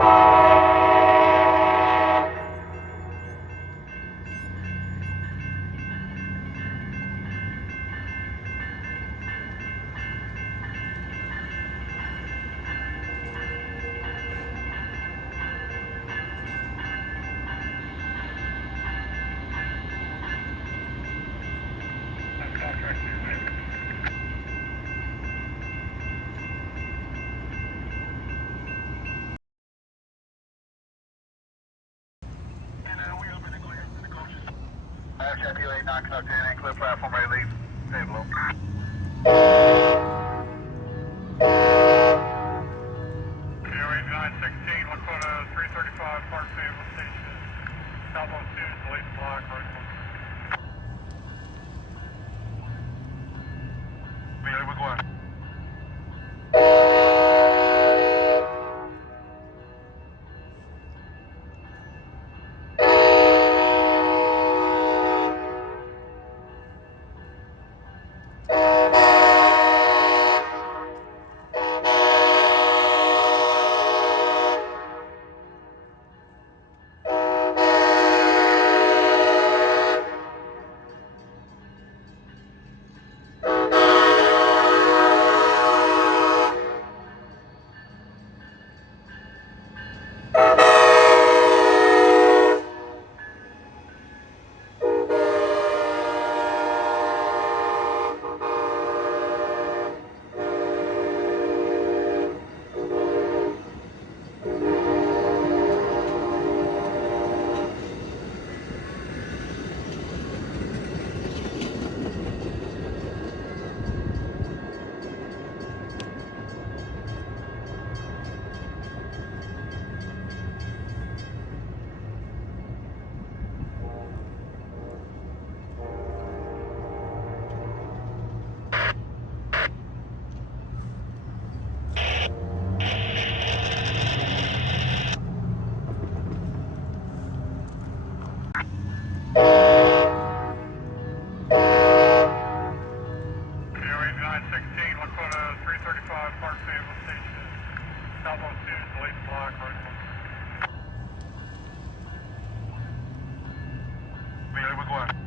ACL-42 not conducted in, clear platform ready to leave. Fayetteville. ACL-8916, look for the 335 Park Fayetteville Station. Southbound 2, delete the block, right one. We're going. ACL-8916, look for the 335 Park Fayetteville Station. Southbound 2, delete the block, right one. We're going.